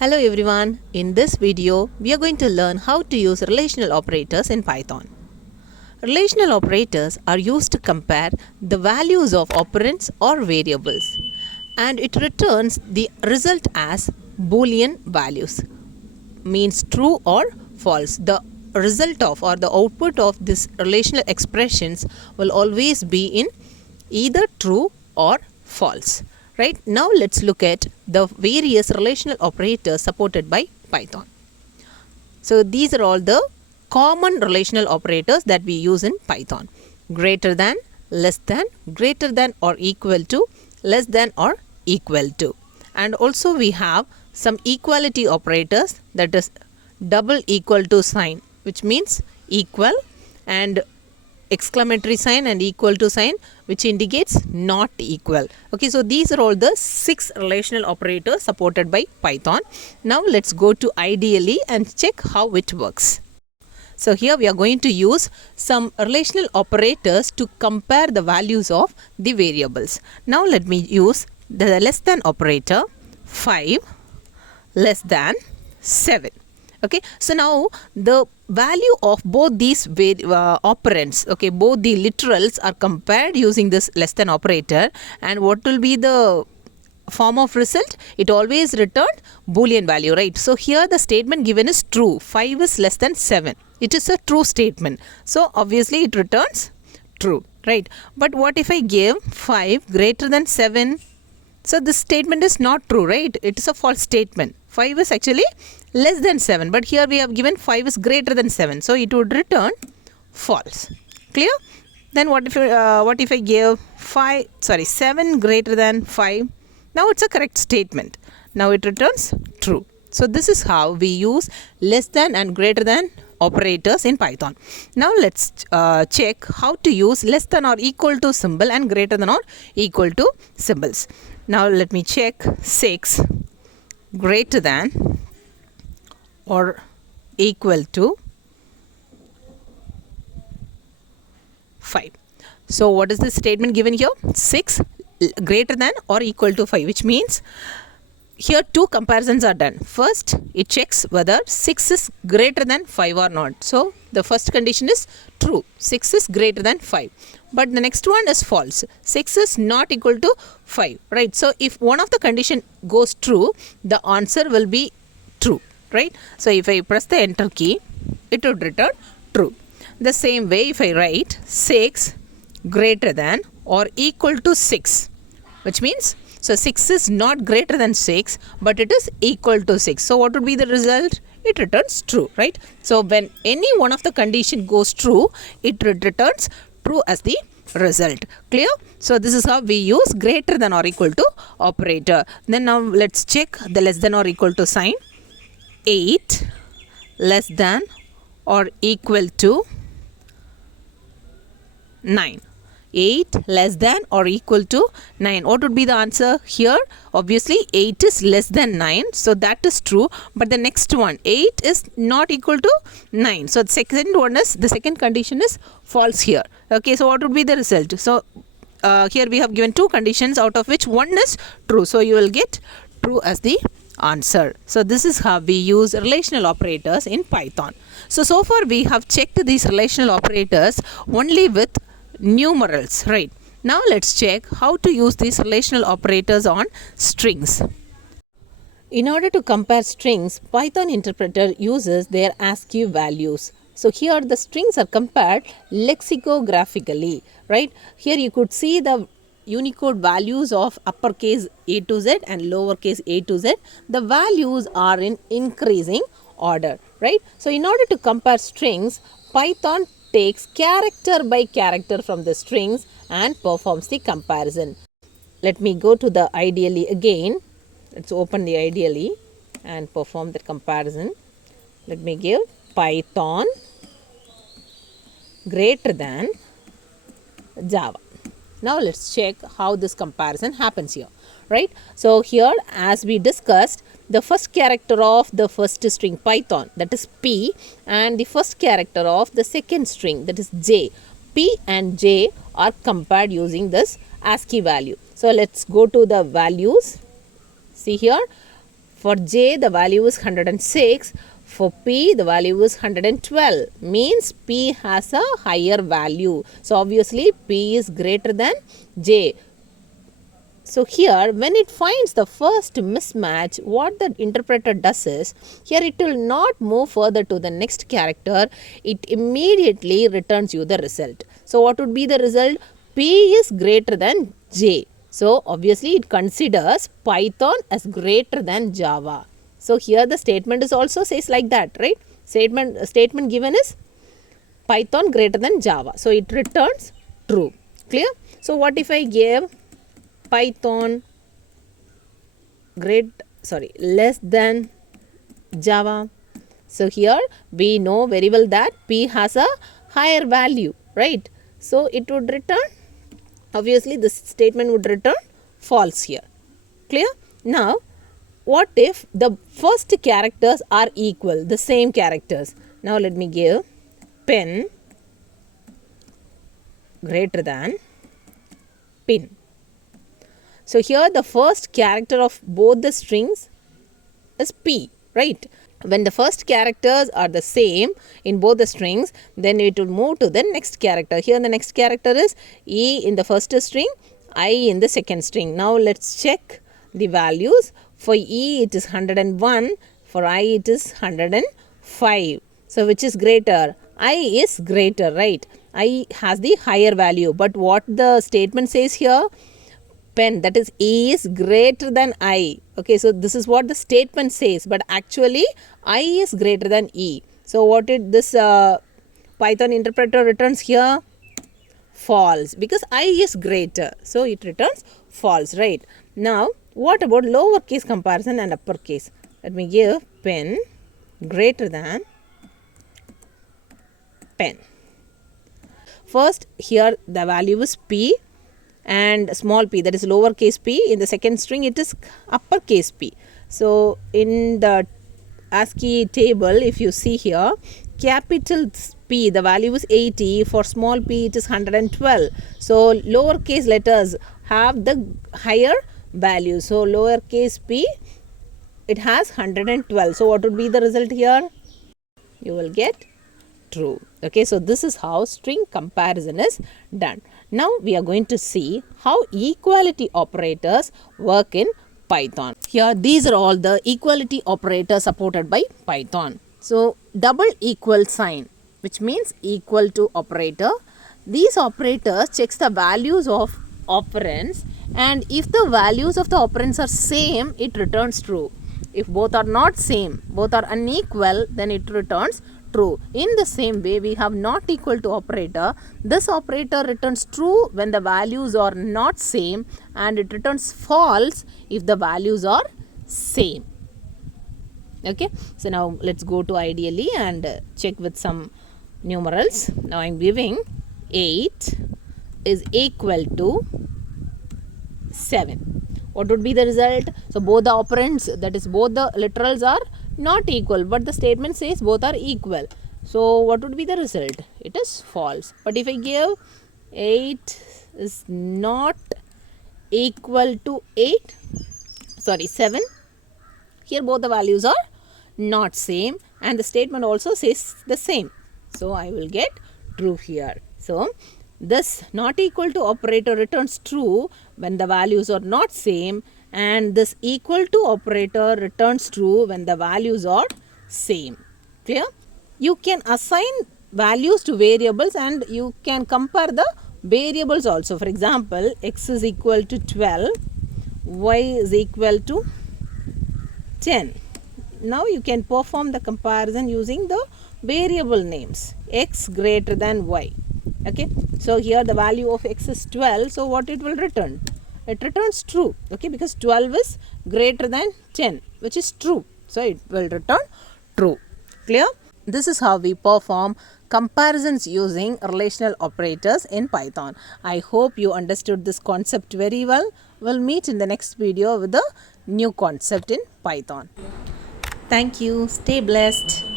Hello everyone, in this video we are going to learn how to use relational operators in Python. Relational operators are used to compare the values of operands or variables, and it returns the result as Boolean values, means true or false. The result of or the output of this relational expressions will always be in either true or false. Right, now let's look at the various relational operators supported by Python. So these are all the common relational operators that we use in Python: greater than, less than, greater than or equal to, less than or equal to. And also we have some equality operators, that is double equal to sign, which means equal, and exclamatory sign and equal to sign, which indicates not equal. Okay, so these are all the 6 relational operators supported by Python. Now let's go to ideally and check how it works. So here we are going to use some relational operators to compare the values of the variables. Now let me use the less than operator, 5 less than 7. Okay, so now the value of both these operands, okay, both the literals are compared using this less than operator, and what will be the form of result? It always returned Boolean value, right? So here the statement given is true. 5 is less than 7. It is a true statement. So obviously it returns true, right? But what if I give 5 greater than 7? So this statement is not true, right? It is a false statement. 5 is actually less than 7, but here we have given 5 is greater than 7, so it would return false. Clear? Then what if I give 7 greater than 5? Now it's a correct statement. Now it returns true. So this is how we use less than and greater than operators in Python. Now let's check how to use less than or equal to symbol and greater than or equal to symbols. Now let me check 6 greater than or equal to 5. So what is the statement given here? 6 greater than or equal to 5, which means here two comparisons are done. First, it checks whether 6 is greater than 5 or not. So the first condition is true, 6 is greater than 5. But the next one is false, 6 is not equal to 5, right? So if one of the condition goes true, the answer will be true, right? So if I press the enter key, it would return true. The same way, if I write 6 greater than or equal to 6, which means, so 6 is not greater than 6, but it is equal to 6. So what would be the result? It returns true, right? So when any one of the condition goes true, it returns true as the result. Clear? So this is how we use greater than or equal to operator. Then now let's check the less than or equal to sign. 8 less than or equal to 9. 8 less than or equal to 9. What would be the answer here? Obviously 8 is less than 9, so that is true. But the next one, 8 is not equal to 9. So the second condition is false here. Okay, so what would be the result? So here we have given two conditions, out of which one is true. So you will get true as the answer. So this is how we use relational operators in Python. So far we have checked these relational operators only with numerals, right? Now let's check how to use these relational operators on strings. In order to compare strings, Python interpreter uses their ASCII values. So here the strings are compared lexicographically, right? Here you could see the Unicode values of uppercase A to Z and lowercase a to Z. The values are in increasing order, right? So in order to compare strings, Python takes character by character from the strings and performs the comparison. Let me go to the ideally again. Let's open the ideally and perform the comparison. Let me give Python greater than Java. Now let's check how this comparison happens here, right? So here, as we discussed, the first character of the first string Python, that is P, and the first character of the second string, that is J. P and J are compared using this ASCII value. So let's go to the values. See here, For J, the value is 106. For P, the value is 112. Means P has a higher value. So obviously P is greater than J. So here, when it finds the first mismatch, what the interpreter does is, here it will not move further to the next character. It immediately returns you the result. So what would be the result? P is greater than J. So obviously it considers Python as greater than Java. So here the statement is also says like that, right? Statement given is Python greater than Java. So it returns true. Clear? So what if I give Python less than Java? So here we know very well that P has a higher value, right? So it would return, obviously this statement would return false here. Clear? Now what if the first characters are equal, the same characters? Now let me give pen greater than pin. So here the first character of both the strings is P, right? When the first characters are the same in both the strings, then it will move to the next character. Here the next character is E in the first string, I in the second string. Now let's check the values. For E it is 101, for I it is 105. So which is greater? I is greater, right? I has the higher value. But what the statement says here? Pen, that is E is greater than I. Okay, so this is what the statement says, but actually I is greater than E. So what did this Python interpreter returns here? False, because I is greater. So it returns false, right? Now what about lowercase comparison and uppercase? Let me give pen greater than pen. First here the value is P and small p, that is lowercase p. In the second string it is uppercase P. So in the ASCII table, if you see here, capital P, the value is 80. For small p it is 112. So lowercase letters have the higher value. So lowercase p, it has 112. So what would be the result here? You will get true. Okay, so this is how string comparison is done. Now we are going to see how equality operators work in Python. Here these are all the equality operators supported by Python. So double equal sign, which means equal to operator. These operators checks the values of operands, and if the values of the operands are same, it returns true. If both are not same, both are unequal, then it returns true. In the same way, we have not equal to operator. This operator returns true when the values are not same, and it returns false if the values are same. Okay, so now let's go to ideally and check with some numerals. Now I'm giving 8 is equal to 7. What would be the result? So both the operands, that is both the literals, are not equal, but the statement says both are equal. So what would be the result? It is false. But if I give 8 is not equal to 7, here both the values are not same, and the statement also says the same. So I will get true here. So this not equal to operator returns true when the values are not same, and this equal to operator returns true when the values are same. Clear? You can assign values to variables and you can compare the variables also. For example, x is equal to 12, y is equal to 10. Now you can perform the comparison using the variable names. X greater than y. Okay, so here the value of x is 12. So what it will return? It returns true. Okay, because 12 is greater than 10, which is true. So it will return true. Clear? This is how we perform comparisons using relational operators in Python. I hope you understood this concept very well. We'll meet in the next video with a new concept in Python. Thank you. Stay blessed.